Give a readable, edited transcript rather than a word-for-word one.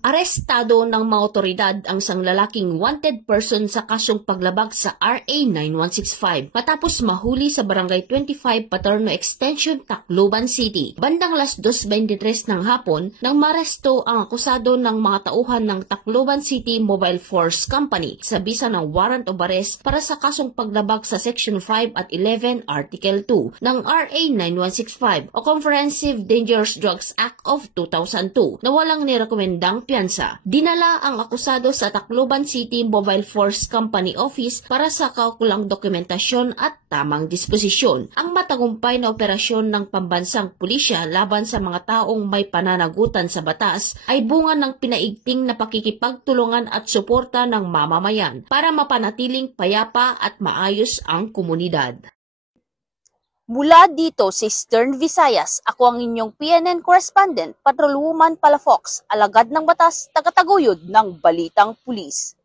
Arestado ng mga otoridad ang isang lalaking wanted person sa kasong paglabag sa RA 9165 matapos mahuli sa Barangay 25 Paterno Extension, Tacloban City. Bandang alas 2:23 ng hapon nang maresto ang akusado ng mga tauhan ng Tacloban City Mobile Force Company sa bisa ng warrant of arrest para sa kasong paglabag sa Section 5 at 11 Article 2 ng RA 9165 o Comprehensive Dangerous Drugs Act of 2002 na walang nirekomendang piyansa. Dinala ang akusado sa Tacloban City Mobile Force Company Office para sa kaukulang dokumentasyon at tamang disposisyon. Ang matagumpay na operasyon ng pambansang pulisya laban sa mga taong may pananagutan sa batas ay bunga ng pinaigting na pakikipagtulungan at suporta ng mamamayan para mapanatiling payapa at maayos ang komunidad. Mula dito sa Eastern Visayas, ako ang inyong PNN correspondent, Patrolwoman Palafox, alagad ng batas, tagataguyod ng Balitang Pulis.